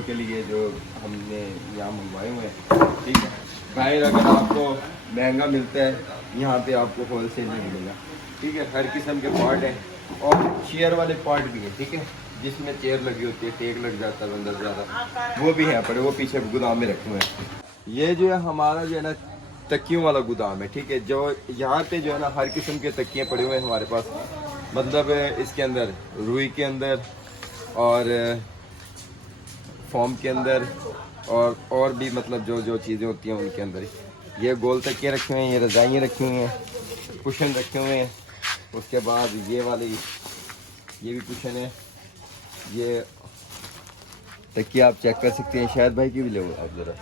कपड़ों के लिए जो हमने यहाँ मंगवाए हुए हैं, ठीक है। बाहर अगर आपको महंगा मिलता है, यहाँ पे आपको होल सेल में मिलेगा, ठीक है। हर किस्म के पार्ट हैं और चेयर वाले पार्ट भी हैं, ठीक है, जिसमें चेयर लगी होती है, टेक लग जाता है अंदर ज़्यादा, वो भी यहाँ पर, वो पीछे गोदाम में रखे हुए हैं। ये जो है हमारा जो है ना तकियों वाला गोदाम है, ठीक है। जो यहाँ पे जो है ना हर किस्म के तकिए पड़े हुए हैं हमारे पास, मतलब इसके अंदर रुई के अंदर और फॉर्म के अंदर और भी मतलब जो जो चीज़ें होती हैं उनके अंदर। ये गोल तकिए रखे हुए हैं, ये रज़ाइयाँ रखी हुई हैं, कुशन रखे हुए हैं। उसके बाद ये वाली ये भी कुशन है। ये तकिया आप चेक कर सकते हैं, शायद भाई की भी ले आप ज़रा,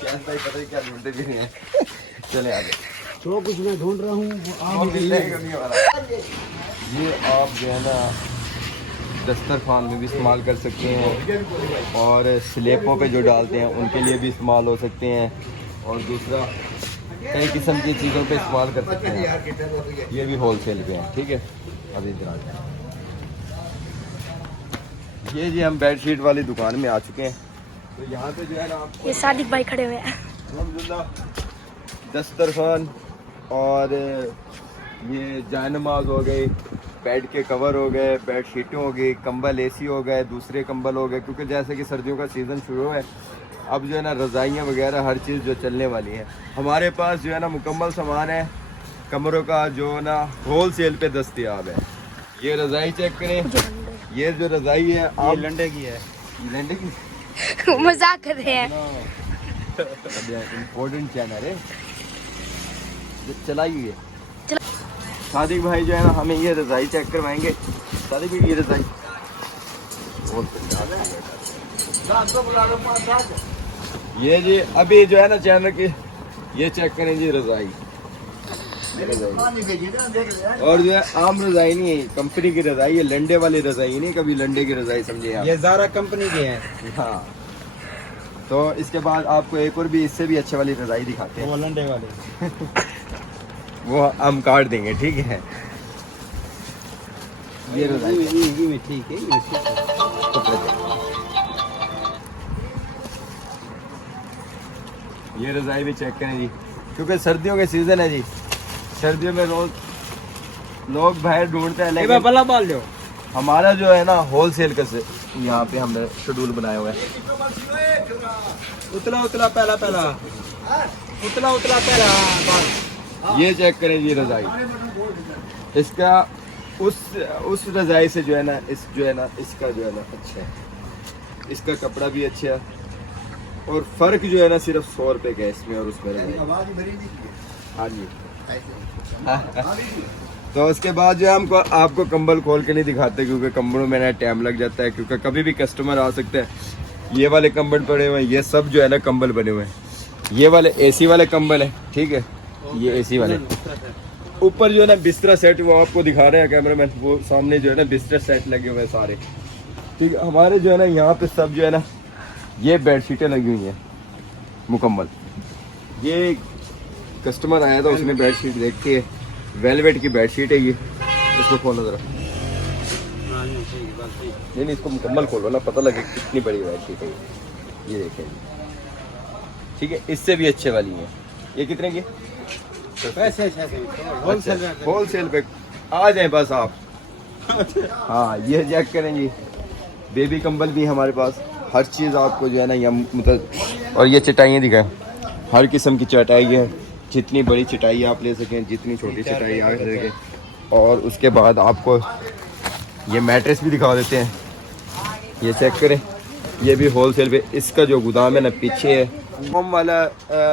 शायद भाई पता नहीं क्या ढूंढते भी नहीं हैं। चले आगे, जो कुछ मैं ढूंढ रहा हूँ ये आप जो है ना दस्तरखान में भी इस्तेमाल कर सकते हैं और स्लेपों पे जो डालते हैं उनके लिए भी इस्तेमाल हो सकते हैं, और दूसरा कई किस्म की चीज़ों पे इस्तेमाल कर सकते हैं। ये भी होल सेल पे हैं, ठीक है। अभी इधर आ जाए, ये जी हम बेड शीट वाली दुकान में आ चुके हैं। तो यहाँ पे जो है ना आप ये सादिक भाई खड़े हुए हैं। अल्हम्दुलिल्लाह दस्तरखान और ये जानमाज हो गई, बेड के कवर हो गए, बेड शीटें हो गई, कंबल एसी हो गए, दूसरे कंबल हो गए, क्योंकि जैसे कि सर्दियों का सीज़न शुरू है, अब जो है ना रज़ाइयाँ वगैरह हर चीज़ जो चलने वाली है हमारे पास जो है ना मुकम्मल सामान है कमरों का, जो ना होल सेल पे दस्तयाब है। ये रज़ाई चेक करें, ये जो रज़ाई है आप लंडे की है, लंडे की मजाक कर रहे हैं। इम्पोर्टेंट चैनल है चलाई है। सादिक भाई जो है ना हमें ये रज़ाई चेक करवाएंगे। सादिक भाई ये रज़ाई ये जी अभी जो है ना चैनल की ये चेक करें जी रज़ाई, और जो है आम रज़ाई नहीं है, कंपनी की रज़ाई है, लंडे वाली रज़ाई नहीं, कभी लंडे की रज़ाई समझे आप। ये ज़ारा कंपनी की है। हाँ, तो इसके बाद आपको एक और भी इससे भी अच्छे वाली रज़ाई दिखाते हैं, वो लंडे वाले वो हम काट देंगे, ठीक है। ये रज़ाई ये ठीक है, ये ठीक है। ये रज़ाई भी चेक करें जी, क्योंकि सर्दियों के सीज़न है जी, सर्दियों में रोज लोग बाहर ढूंढते हैं, लेकिन बल्ला बाल लो। हमारा जो है ना होल सेल का से यहाँ पे हमने शेड्यूल बनाया हुआ है। उतला उतला पहला पहला, उतला उतला पहला। ये चेक करें जी रज़ाई, इसका उस रज़ाई से जो है ना इस जो है ना इसका जो है ना अच्छा है, इसका कपड़ा भी अच्छा है, और फ़र्क जो है ना सिर्फ 100 रुपये का इसमें और उसमें। हाँ जी। तो उसके बाद जो है हमको आपको कंबल खोल के नहीं दिखाते, क्योंकि कंबलों में ना टाइम लग जाता है, क्योंकि कभी भी कस्टमर आ सकते हैं। ये वाले कंबल पड़े हुए हैं, ये सब जो है ना कंबल बने हुए हैं। ये वाले एसी वाले कंबल है, ठीक है, ये एसी वाले। ऊपर जो है ना बिस्तरा सेट वो आपको दिखा रहे हैं कैमरामैन, वो सामने जो है ना बिस्तर सेट लगे हुए हैं सारे, ठीक है। हमारे जो है ना यहाँ पे सब जो है ना ये बेडशीटें लगी हुई हैं मुकम्मल। ये कस्टमर आया था, उसने बेडशीट देख के, वेलवेट की बेडशीट है ये, इसको खोलो ज़रा। नहीं इसको मुकम्मल खोलो ना, पता लगे कितनी बड़ी बेडशीट है ये देखें, ठीक है। इससे भी अच्छे वाली है। ये कितने की? होल सेल पे आ जाए बस आप। हाँ, ये चेक करें जी, बेबी कंबल भी हमारे पास, हर चीज़ आपको जो है ना यहाँ मतलब। और ये चटाइयाँ दिखाएं, हर किस्म की चटाई है, जितनी बड़ी चटाई आप ले सकें, जितनी छोटी चटाई आप ले सकें। और उसके बाद आपको ये मैट्रेस भी दिखा देते हैं, ये चेक करें, ये भी होल सेल पे। इसका जो गोदाम है ना पीछे है, होम वाला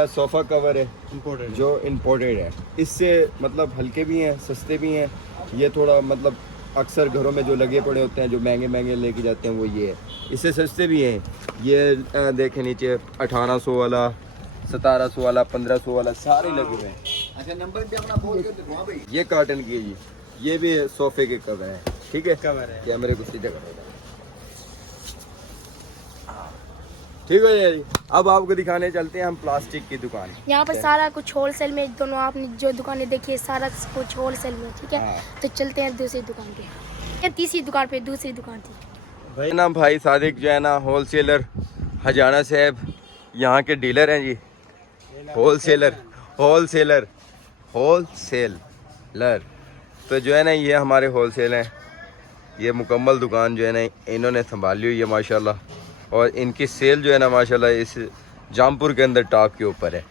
सोफ़ा कवर है इम्पोर्टेड, जो इम्पोर्टेड है। इससे मतलब हल्के भी हैं, सस्ते भी हैं। ये थोड़ा मतलब अक्सर घरों में जो लगे पड़े होते हैं, जो महंगे महंगे लेके जाते हैं, वो ये है। इससे सस्ते भी हैं। ये देखें नीचे 1800 वाला, 1700 वाला, 1500 वाला, सारे लगे हुए हैं। अच्छा नंबर भी अपना बोल के दिखाओ भाई। ये कार्टन की है जी, ये भी सोफे के कवर है, ठीक है। कवर है, कैमरे को सीधा करो, ठीक है जी। अब आपको दिखाने चलते हैं हम प्लास्टिक की दुकान। यहाँ पर सारा कुछ होलसेल में, दोनों आपने जो दुकानें देखी है सारा कुछ होलसेल में, ठीक है। हाँ। तो चलते हैं दूसरी दुकान पे। ये तीसरी दुकान पे दूसरी दुकान थी। भाई ना भाई सादिक जो है ना होल सेलर हजाना साहब यहाँ के डीलर हैं जी। होल सेलर तो जो है ना ये हमारे होल सेल हैं। ये मुकम्मल दुकान जो है ना इन्होंने संभाली हुई है माशाल्लाह, और इनकी सेल जो है ना माशाल्लाह इस जामपुर के अंदर टॉप के ऊपर है।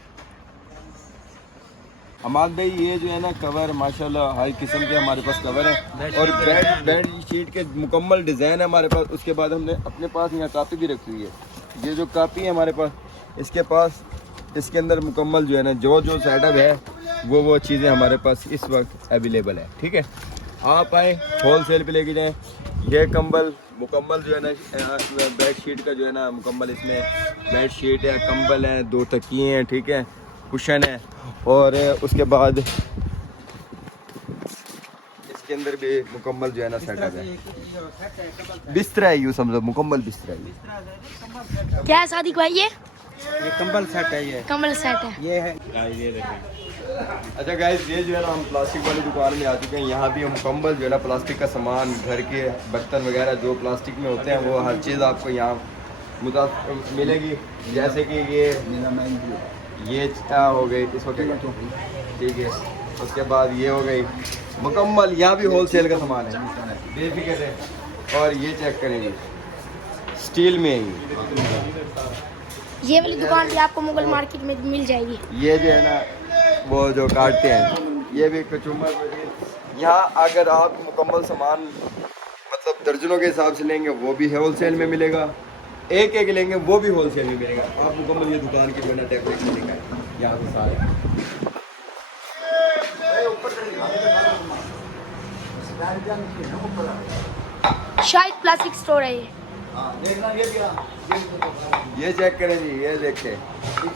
अमाद भाई ये जो है ना कवर माशाल्लाह हर किस्म के हमारे पास कवर है, और बेड शीट के मुकम्मल डिज़ाइन है हमारे पास। उसके बाद हमने अपने पास यहाँ कापी भी रखी हुई है। ये जो कापी है हमारे पास, इसके पास इसके अंदर मुकम्मल जो है ना जो सेटअप है वो चीज़ें हमारे पास इस वक्त अवेलेबल है। ठीक है, आप आए होल सेल पे लेके जाएँ। ये कंबल मुकम्मल जो है ना बेड शीट का जो है ना मुकम्मल इसमें बेड शीट है, कंबल है, 2 तकिए हैं, ठीक है, कुशन है, और उसके बाद इसके अंदर भी मुकम्मल जो है ना सेटअप है। बिस्तरा है, यूँ समझो मुकम्मल बिस्तरा है। क्या है सादिक भाई? ये कंबल सेट है, ये कमल सेट है। ये है। अच्छा गाइस, ये जो है ना हम प्लास्टिक वाली दुकान में आ चुके हैं। यहाँ भी हम मुकम्मल जो है ना प्लास्टिक का सामान, घर के बर्तन वगैरह जो प्लास्टिक में होते हैं वो हर चीज़ आपको यहाँ मिलेगी। जैसे कि ये हो गई, इसको क्या कहते हैं, ठीक है। उसके बाद ये हो गई मुकम्मल, यहाँ भी होल सेल का सामान है, बेफिक्र है। और ये चेक करेंगे स्टील में ये वाली दुकान भी आपको मुगल मार्केट में मिल जाएगी। ये जो है ना वो जो काटते हैं, ये भी कचूमर। यहाँ अगर आप मुकम्मल सामान मतलब दर्जनों के हिसाब से लेंगे वो भी होल सेल में मिलेगा, एक लेंगे वो भी होल सेल में मिलेगा। आप मुकम्मल ये दुकान की बिना डेकोरेशन दिखाएं यहाँ पे सारे। शायद प्लास्टिक स्टोर है ये। ये चेक करें जी, ये देखें,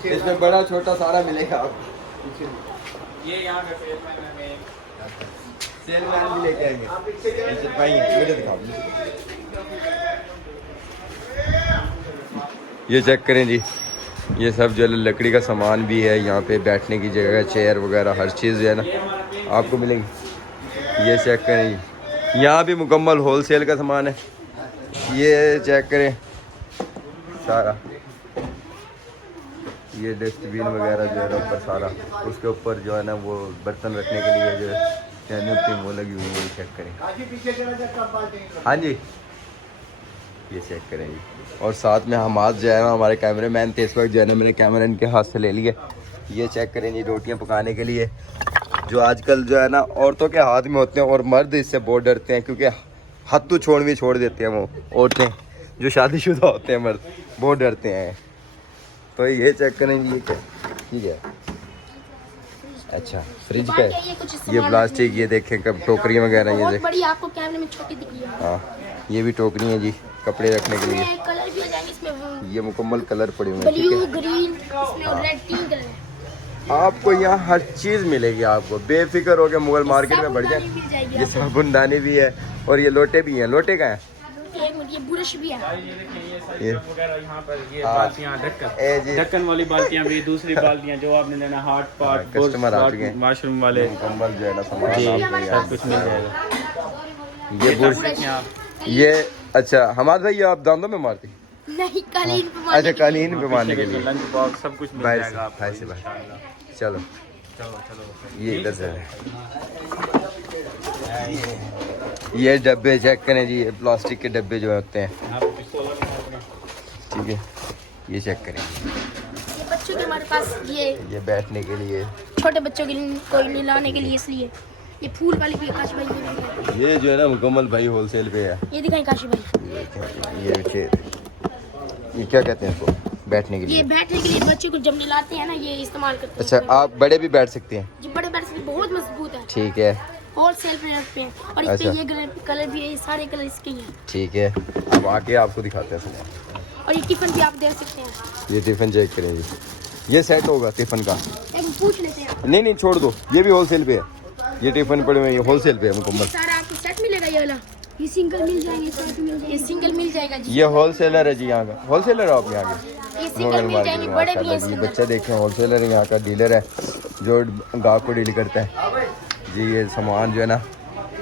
इसमें बड़ा छोटा सारा मिलेगा आपको। ये यहाँ पे सेलमैन भी लेके आएंगे। ऐसे भाई मुझे दिखाओ, ये चेक करें जी, ये सब जो लकड़ी का सामान भी है। यहाँ पे बैठने की जगह, चेयर वगैरह हर चीज़ जो है ना आपको मिलेगी। ये चेक करें जी, यहाँ भी मुकम्मल होल सेल का सामान है। ये चेक करें सारा, ये डस्टबिन वगैरह जो है ना ऊपर सारा, उसके ऊपर जो है ना वो बर्तन रखने के लिए जो चैनल पे वो लगी हुई है। चेक करें, हाँ जी, ये चेक करें जी। और साथ में हम आज जो है ना हमारे कैमरे मैन थे, इस वक्त जो है ना मैंने कैमरा इनके हाथ से ले लिया। ये चेक करें जी, रोटियां पकाने के लिए जो आजकल जो है ना औरतों के हाथ में होते हैं, और मर्द इससे बहुत डरते हैं क्योंकि हाथ तो छोड़ देते हैं वो औरतें जो शादीशुदा होते हैं, मर्द बहुत डरते हैं। तो ये चेक करें जी, ये क्या ठीक है। अच्छा, फ्रिज का है ये, प्लास्टिक, ये देखें कब टोकरियाँ वगैरह, ये देखें बड़ी आपको कैमरे में छोटी दिख रही है। हाँ, ये भी टोकरी है जी कपड़े रखने के लिए। कलर भी आ जाएंगे इसमें, ये मुकम्मल कलर पड़े हुए हैं, ठीक ब्लू, है। ग्रीन, इसमें और रेड, 3 कलर है। आपको यहाँ हर चीज़ मिलेगी, आपको बेफिक्र हो के मुगल मार्केट में बढ़ जाए। ये साबुनदानी भी है, और ये लोटे भी हैं। लोटे का है, ये ब्रश भी है। ये यहाँ पर ये बाल्टियाँ ढक्कन वाली बाल्टियाँ भी, दूसरी बाल्टियाँ जो आपने लेना हार्ट पार्ट, कस्टमर आ चुके हैं, वॉशरूम वाले मुकम्मल जो है ना सामान सब कुछ मिल जाएगा। ये बुर्श, ये अच्छा हमाद भाई, आप दांतों में मारते हैं? नहीं, कालीन पे अच्छा, कालीन पे मारने के लिए लंच बॉक्स सब कुछ मिल भाई जाएगा से, आपको। भाई से भाई। चलो ये इधर से ये डब्बे चेक करें जी, ये प्लास्टिक के डब्बे जो होते हैं, ठीक है। ये चेक करें, ये बच्चों के हमारे पास ये बैठने के लिए, छोटे बच्चों के लिए कोई लाने के लिए, इसलिए ये फूल वाली भी है। काशी भाई ये भी है। ये जो है ना मुकम्मल भाई होलसेल पे है। ये दिखाएं काशी भाई, ये क्या कहते हैं इसको, बैठने के ये लिए। बैठने के लिए बच्चों को जब लाते हैं ना ये इस्तेमाल करते हैं। अच्छा, आप बड़े भी बैठ सकते हैं? ये बड़े बड़े से बहुत मजबूत है, ठीक है, होल सेल पे रखते हैं। और इसके अच्छा। ये कलर भी है, ये सारे कलर इसके ही हैं। ठीक है। अब आके आपको दिखाते हैं सामान। और ये टिफिन भी आप दे सकते हैं। ये टिफिन चेक करें जी, ये सेट होगा टिफिन का। एक पूछ लेते हैं। नहीं छोड़ दो, ये भी होलसेल पे है। ये टिफिन पड़े हुए हैं, ये होलसेल पे है मुकम्मल। सारा आपको सेट मिलेगा ये वाला। ये सिंगल मिल जाएंगे, सेट मिल जाएंगे। ये सिंगल मिल जाएगा जी। ये होलसेलर है जी, यहाँ का होलसेलर है आप यहाँ के। ये सिंगल मिल जाएंगे, बड़े भी हैं जी, इसके बच्चा देखें, होलसेलर है यहाँ का, डीलर है जो गाहक को डील करता है जी। ये सामान जो है ना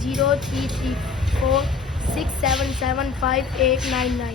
0334677589